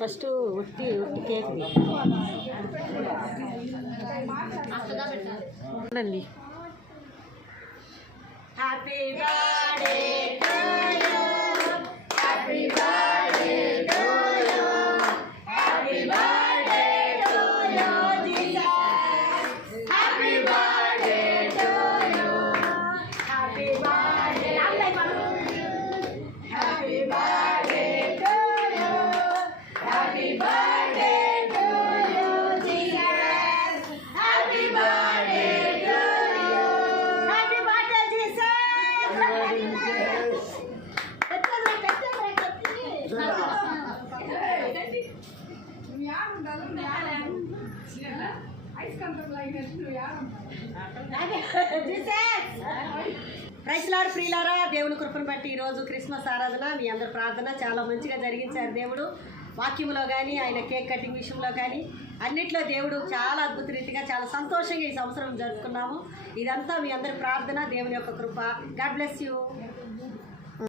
First ఉట్టి cake అండి. Happy birthday to you, happy birthday to you, happy birthday to you Jesus, happy birthday to you, happy birthday happy birthday to you, happy birthday to you Jesus, happy birthday to you, happy birthday Jesus. Praise Lord ప్రియులారా, దేవుని కృపను బట్టి ఈరోజు Christmas ఆరాధన మీ అందరి ప్రార్థన చాలా మంచిగా జరిగించారు దేవుడు. వాక్యంలో కానీ ఆయన కేక్ కటింగ్ విషయంలో కానీ అన్నిట్లో దేవుడు చాలా అద్భుత రీతిగా చాలా సంతోషంగా ఈ సంవత్సరం జరుపుకున్నాము. ఇదంతా మీ అందరి ప్రార్థన, దేవుని యొక్క కృప. God bless you.